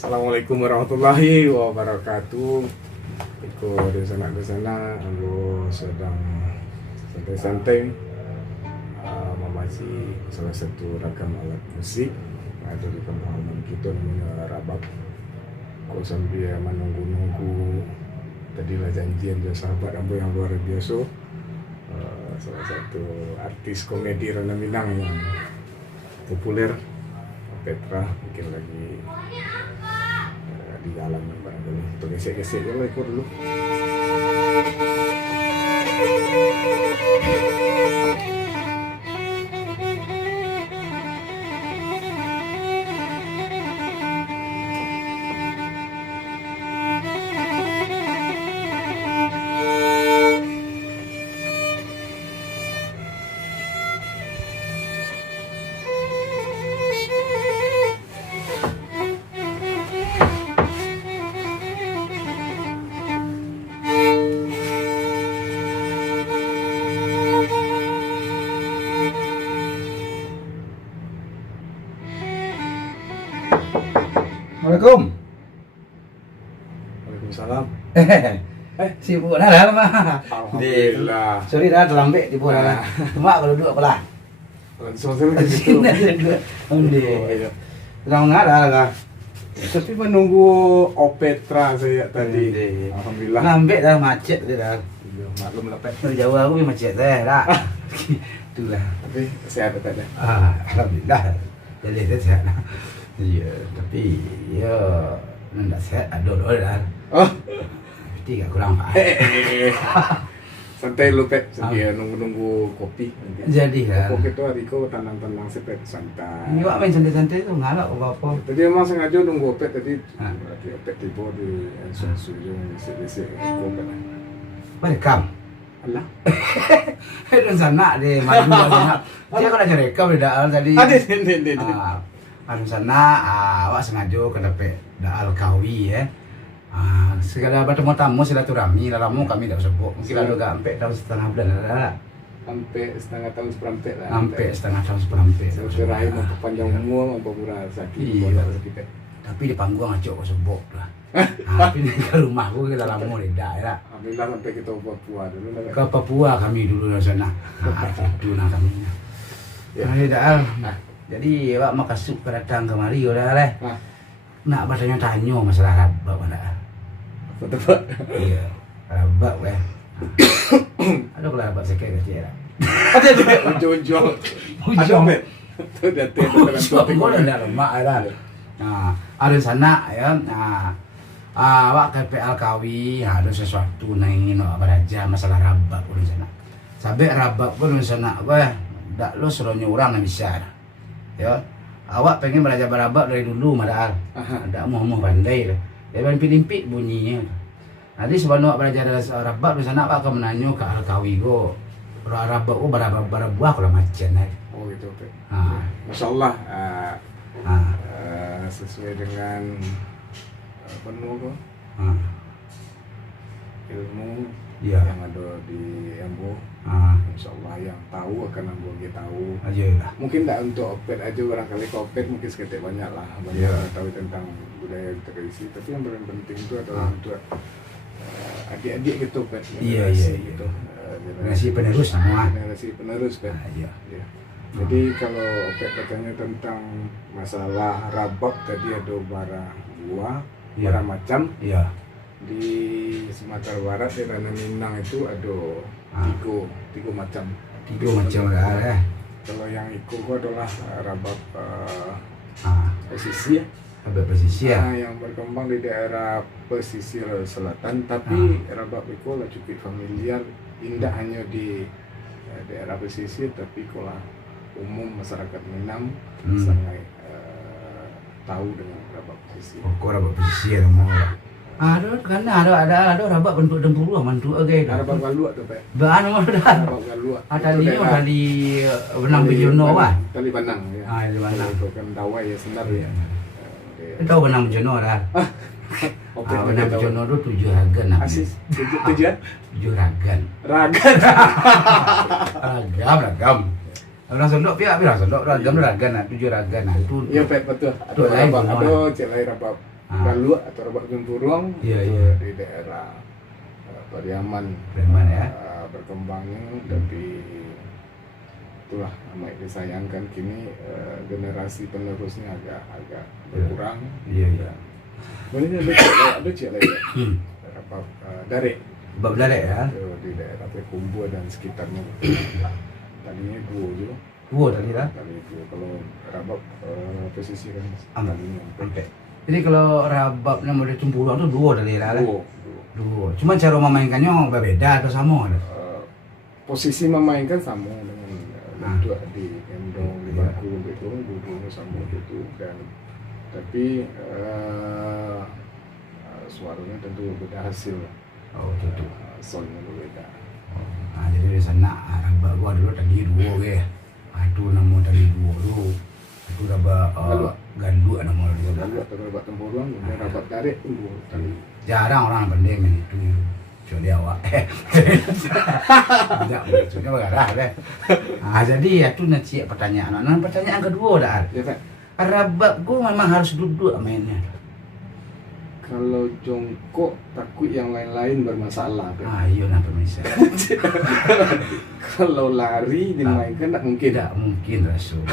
Assalamualaikum warahmatullahi wabarakatuh. Iko di sana aku sedang santai-santai memaci salah satu ragam alat musik ada di kampung kita namanya rabab. Kau sambil menunggu-nunggu tadilah janjian dia sahabat ambo yang luar biasa. Salah satu artis komedi Rana Minang yang populer, Petra, mungkin lagi di jalan barangkali. Untuk gesek-gesek je lah ikut dulu. Assalamualaikum. Waalaikumsalam. Sibuk dah lah mah. Alhamdulillah. Sorry dah terlambat tiba dah. Mak kalau duduk apalah. Langsung saja gitu. Alhamdulillah. Sedang ngada lah. Tapi menunggu Opetra saya tadi. Alhamdulillah. Ngambek dah macet dia dah. Maklum lah Pet. Dari jauh aku macet dah. Dah. Itulah. Tapi sehat Pet dah. Alhamdulillah. Jadi saya sehat. Ya, tapi ya nak sehat ada doa dah. Oh, Mesti kat kurang pak. santai lu Pet. Sambil nunggu kopi. Jadi lah. Kopi tu hari kau tenang-tenang sepet santai. Ni awak main santai-santai tu ngalak apa-apa. Tadi emang sengaja nunggu Opet tadi. Ha. Lagi Opet tiba di susu je bisik-bisik Opet. Rekam. Alah. Dan sana dia maju nak. Dia kau nak cari rekam dia tadi. Ada. Anu sana awak sengaja ke dapat daal kawi segala bertemu tamu silaturahmi lalamu kami dah sebut mungkin lalu gak sampai tahun setengah bulan dah Sampai setengah tahun seperempat lah. sampai setengah tahun seperempat Silaturahim memperpanjang umur, mempermurah rezeki. Iya. Rezeki. tapi di panggung acok kau sebut lah tapi ke rumah aku kita lama dah ya Alhamdulillah sampai kita Papua dulu lah. ke Papua kami dulu di sana itu nah kami Ya. dah Nah. jadi awak makasuk datang kemari udah lah Nah, nak bertanya-tanya masalah rabak mana? betul. Iya, rabak weh. Ada kalau rabak sekali kecil lah. Ada ujung-ujung. Ujung. Ada, Itu datang dalam topik. Ujung dah lemak dah. Nah, ada sana ya. Nah, awak ke PL Kawi ada sesuatu nangin awak beraja masalah rabak pun di sana. Sampai rabak pun di sana weh. Tak lo suruhnya orang yang bisa. Ya, awak pengen belajar berabak dari dulu madal. Ada mau pandai lah. Dia limpit bunyinya. Nanti sebelum awak belajar rabak di sana awak akan menanya ke Al-Kawi go. Rabak go berbuah kalau macam ni. Oh gitu. Pak. Ha. Masya Allah. Ha. Sesuai dengan penuh Ha. ilmu Ya. yang ada di Ambo. Ha. InsyaAllah yang tahu akan Ambo dia tahu. Ajalah. Mungkin tak untuk Opet aja, barangkali ke Opet mungkin seketik banyak lah banyak Ya. yang tahu tentang budaya tradisi. Tapi yang paling penting itu adalah untuk adik-adik gitu Opet. Iya, Generasi iya, iya. gitu. Generasi penerus semua. Generasi penerus Opet. Ya. Ya. Jadi kalau Opet bertanya tentang masalah rabab tadi ada bara buah, Ya. bara macam. Ya. Di Sumatera Barat di Rana Minang itu ada tiga macam. Tiga macam dah. Kalau yang itu adalah rabab Ha. pesisir, Habis posisi ya. yang berkembang di daerah pesisir selatan. Tapi rabab itu lah cukup familiar, indah hanya di daerah pesisir. Tapi kalau umum masyarakat Minang sangat tahu dengan rabab pesisir. Kau rabak posisi ya mau. Ada kan ada rabak bentuk tempurung mantu okay. Rabab galuak tu Pak. Bahan mau dah. Rabab galuak. Ada Itu di daerah tali benang bijono kan. Tali Banang ya. Tali Banang. Itu kan dawai ya senar ya. Tahu benang bijono dah. Oke, Benang bijono tu 7 ragan nak. Asis tujuan 7 ragan. ragan. Ragam. Orang sondok pihak sondok ragam nak 7 ragan nah. Itu Iya Pak, betul. Tu lain Rabab, semua. ada cek lain rabab Galuh atau Rabab Tempurung Iya, itu iya. di daerah Pariaman Preman ya. berkembangnya, tapi itulah amat disayangkan kini generasi penerusnya agak berkurang. Iya, iya. Sebenarnya ada cik lagi Rabab Darek Bab Darek ya. di daerah Pekumbu dan sekitarnya. Tadinya dua juga. Dua tadi lah. Tadi itu kalau Rabab pesisiran Aman. tadinya Sampai. Jadi kalau Rababnya model Tempurung itu dua tadi lah. dua. Dua. Cuma cara memainkannya berbeda atau sama ada? Posisi memainkan sama dengan bentuk di gendong di Iya. bangku gitu, duduknya sama gitu, dan tapi suaranya tentu beda hasil, Oh gitu. soundnya berbeda. Nah, jadi di sana Rabab gua dulu tadi dua ke. Aduh nama tadi dua dulu. Itu Rabab Galuh nama dulu. Lalu atau Rabab Tempurung, kemudian Rabab Darek pun dua kali. Jarang orang pandai main itu. Kecuali awak. Tidak, maksudnya bergarah deh. Nah, jadi itu nanti pertanyaan. Nah, pertanyaan kedua dah. Ya kan? Rabab gua memang harus duduk mainnya. Kalau jongkok takut yang lain-lain bermasalah. Kan? Ah, iya nah pemirsa. Kalau lari dimainkan tak mungkin. Tidak mungkin Rasul.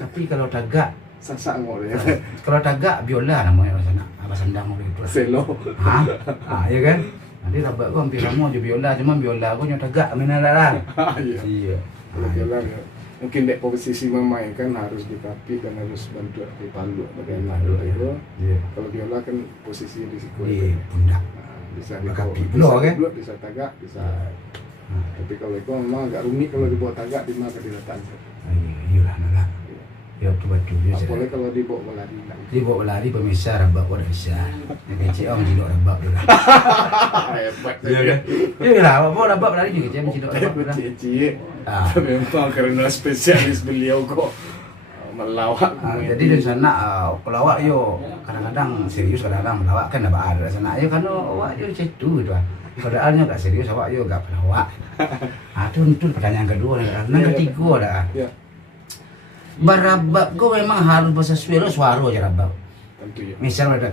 Tapi kalau tagak, Sasak ngol ya. kalau tagak biola namanya di sana. Apa sandang itu. Selo. Hah? Ah, iya kan? Nanti Rabab gua hampir sama je biola, cuma biola gua nyo tagak main lah. Iya. Iya. Kalau biola ya, mungkin dek posisi memainkan harus dikapit dan harus bantu di palu bagaimana itu. Iya. Kalau biola kan posisi di siku Di pundak. bisa Berkapit dibawa, dulu, kan? bisa tagak, bisa. Ah, Tapi kalau itu memang agak rumit kalau dibawa tagak di mana dilatan. iya lah nah. Ya betul dia. Apalagi kalau dibawa melari. Dia bawa lari pemirsa Rabab gua dah bisa. Yang kecil orang jilok Rabab dia. Hebat. Iya kan? Iya lah, bawa Rabab lari juga kecil menjilok Rabab dia. Cie-cie. Ah. Memang karena spesialis beliau kok melawak. Jadi di sana pelawak yo kadang-kadang serius, kadang-kadang melawak kan apa ada di sana. Yo kan awak yo cetu gitu. Padahalnya gak serius awak yo gak pelawak. Ah itu pertanyaan kedua nih. Yang ketiga dah. Ya, Barabab kau memang harus bahasa suara aja Rabab. tentu ya. Misalnya ada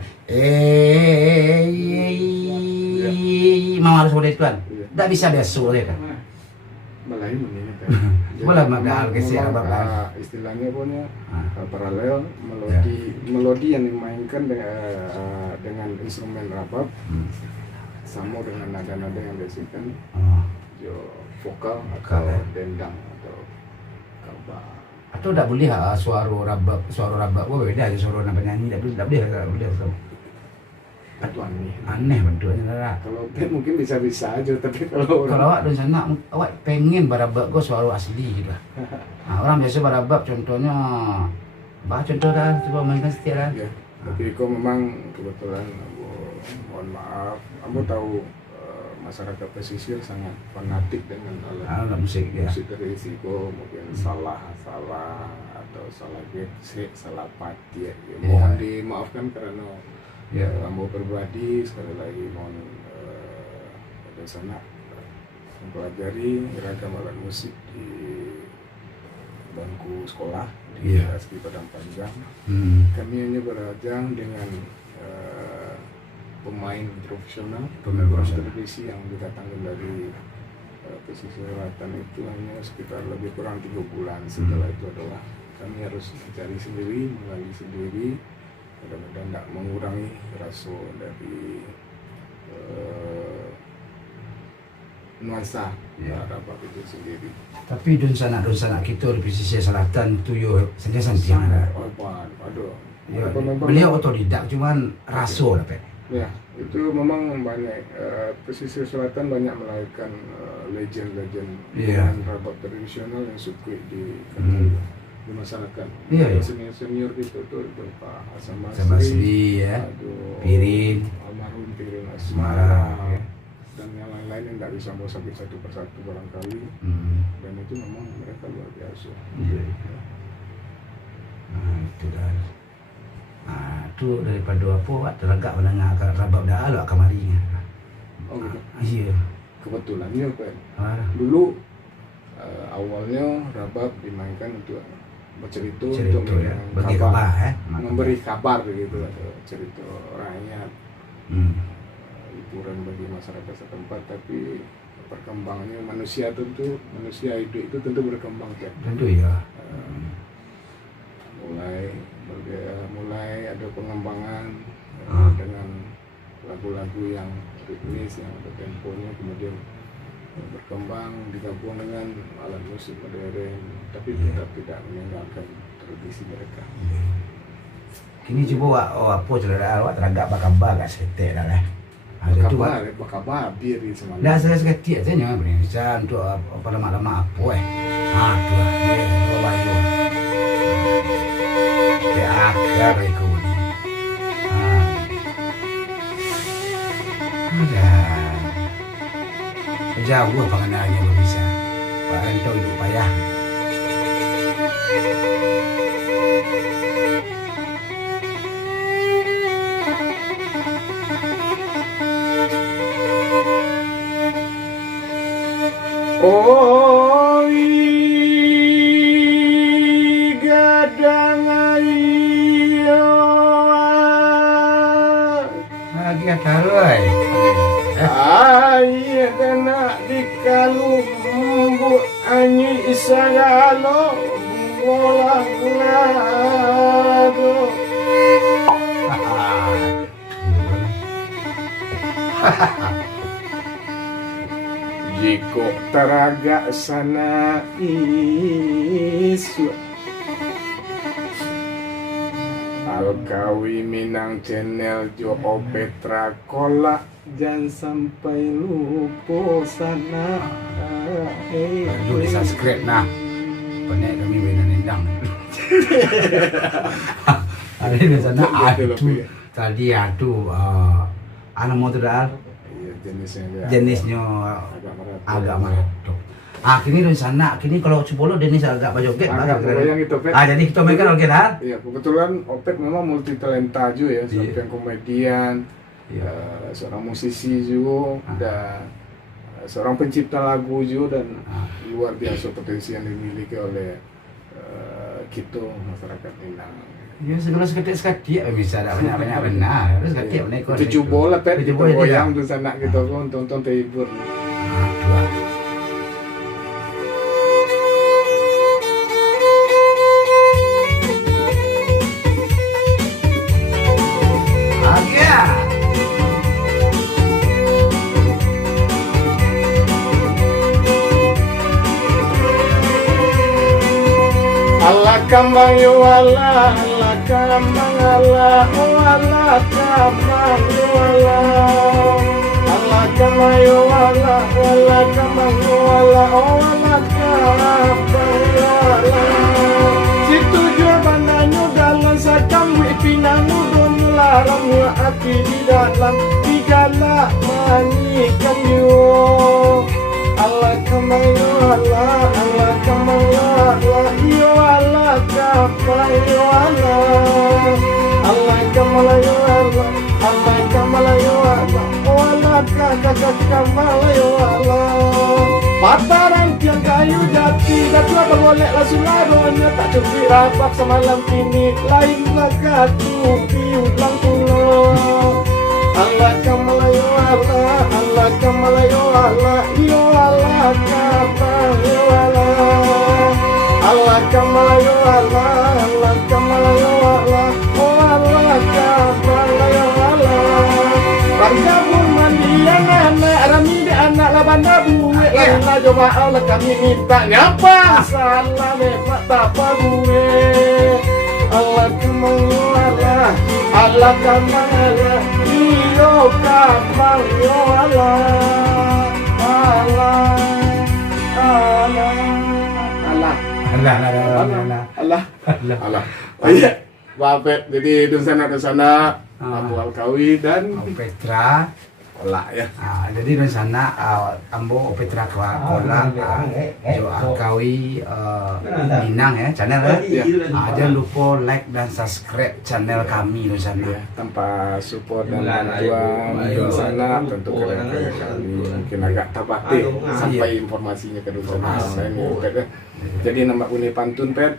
mau harus boleh tuan. Iya. Tak bisa biasa boleh kan. Malahin begini kan. Boleh magdal ke si Memang, Rabab kan. istilahnya punya Ah. paralel melodi yang dimainkan dengan instrumen Rabab sama dengan nada-nada yang dihasilkan Oh. yo vokal Vokal, atau ya. dendang atau kabah. Atau tak boleh suara Rabab wah beda aja suara nak penyanyi tak boleh tak boleh. Itu aneh. Aneh bentuknya lah. Kalau band mungkin bisa-bisa aja, tapi kalau Kalau awak di sana awak pengen Barabab kau suara asli gitu. Nah, orang biasa Barabab contohnya contoh dah coba mainkan setiap lah. ya, tapi kok memang kebetulan mohon maaf, kamu tahu masyarakat pesisir sangat fanatik dengan alat Musik ya. musik dari risiko, mungkin salah atau salah gesek, salah pati ya. Mohon dimaafkan karena Ya. Ambo pribadi sekali lagi mohon pada sana mempelajari ragam alat musik di bangku sekolah di Iya. SK Padang Panjang. Kami hanya berajang dengan pemain profesional televisi yang didatangkan dari pesisir selatan itu hanya sekitar lebih kurang 3 bulan. Setelah itu adalah kami harus mencari sendiri, mengali sendiri, mudah-mudahan tidak mengurangi rasa dari nuansa Rabab itu sendiri. Tapi dun sana kita di pesisir selatan tu yo sentiasa yang ada. Aduh. Ya, beliau otodidak cuman raso lah Pak. Ya, itu memang banyak pesisir selatan banyak melahirkan legend-legend Iya. Rabab tradisional yang suka di masyarakat. Iya, iya. Senior gitu tuh Pak Hasan Sama Basri, Basri ya. aduh, Pirin. almarhum Pirin Semarang, Asmara, ya. dan yang lain-lain yang tidak bisa mau sakit satu persatu barangkali, dan itu memang mereka luar biasa. Iya. Nah, itu dah. Nah, itu daripada apa teragak mendengar Rabab dah alok kamarinya. Oh gitu. Iya. Kebetulannya kan Ah, dulu awalnya Rabab dimainkan untuk bercerita Cerita untuk ya, bagi kabar memberi kabar gitu atau cerita rakyat, hiburan bagi masyarakat setempat. Tapi perkembangannya manusia hidup itu tentu berkembang kan. Tentu ya. Mulai ada pengembangan dengan lagu-lagu yang ritmis yang ada temponya, kemudian berkembang digabung dengan alat musik modern, tapi tetap tidak meninggalkan tradisi mereka. Kini coba apa celana awak teragak bakal gak setek dah lah. Bakabar bir di semalam. Dah saya seketik aja nya Indonesia untuk apa lama-lama apa tu lah dia bayu. Dia akar itu ni. Jauh pengenanya bisa. Pak Ento hidup payah. Gadang ayo Lagi ataroi. ayah kena dikalumbu anyi isagalo bola ngado jiko teraga sana isu Alkawi Minang channel Jo Petra Kola, jangan sampai lupa sana. Lu di subscribe nah. Penek kami bina nendang. Ada di sana adu. Tadi adu ana motor dah. Jenisnya agak meratuk. Kini di sana, kini kalau Cipolo Denis agak bajoget jadi kita mereka oke dah. Iya, kebetulan Opet memang multi talenta juga ya, seorang komedian, seorang musisi juga, dan seorang pencipta lagu juga, dan luar biasa potensi yang dimiliki oleh kita masyarakat Minang. Ya segala seketik bisa ada banyak benar. Terus seketik benar kau. Tujuh bola Pet, kita goyang di sana kita tonton terhibur. Allah kambang yo Allah kambang Allah kambang yo Allah kambang yo Allah kambang yo Allah kambang yo situ jua bandanyo dalam sakam pinangu don larang hati di dalam digala manikan yo Allah kambang yo Allah kambang yo Allah kambang yo Allah kambang yo Allah kambang yo Allah kambang yo Pataran tiang kayu jati Datu apa golek langsung laronnya tak cukup rapat semalam kini lainlah katu diulang pulau Allah kambang yo Allah kambang yo Allah kambang yo Allah kambang yo Allah kambang yo Allah kambang yo bangga pun mandian anak rami di anak labanda buwe lainlah coba Allah kami minta ngapa salah memang tak apa gue Allah kambang yo Allah kambang Allah iyo kambang yo Allah iya Wapet jadi di sana Abu Alkawi dan Petra Kola ya. Jadi di sana Ambo Petra Kola Jo Alkawi Minang ya channel ya. Jangan lupa like dan subscribe channel kami di sana. Ya, tanpa support dan bantuan di sana tentu kami mungkin agak tabati sampai informasinya ke dunia lain. Jadi nama uni pantun Pet.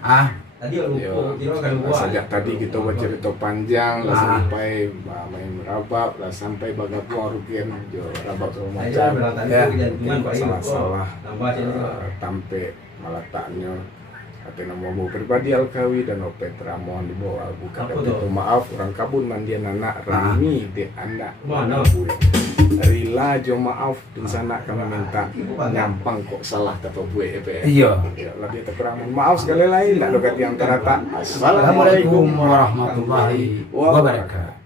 Sejak tadi kita bercerita panjang lah sampai main merabak lah sampai bagat warukin jo rabak macam salah-salah tampe malataknya atau nama bu pribadi Alkawi dan Petra mohon dibawa bukan itu maaf orang kabun mandian anak Rami de anak mana bu rila jo maaf di sana kami minta nyampang kok salah tapi bu iya lebih terkurang maaf sekali lain tidak dekat yang terata. Assalamualaikum warahmatullahi wabarakatuh.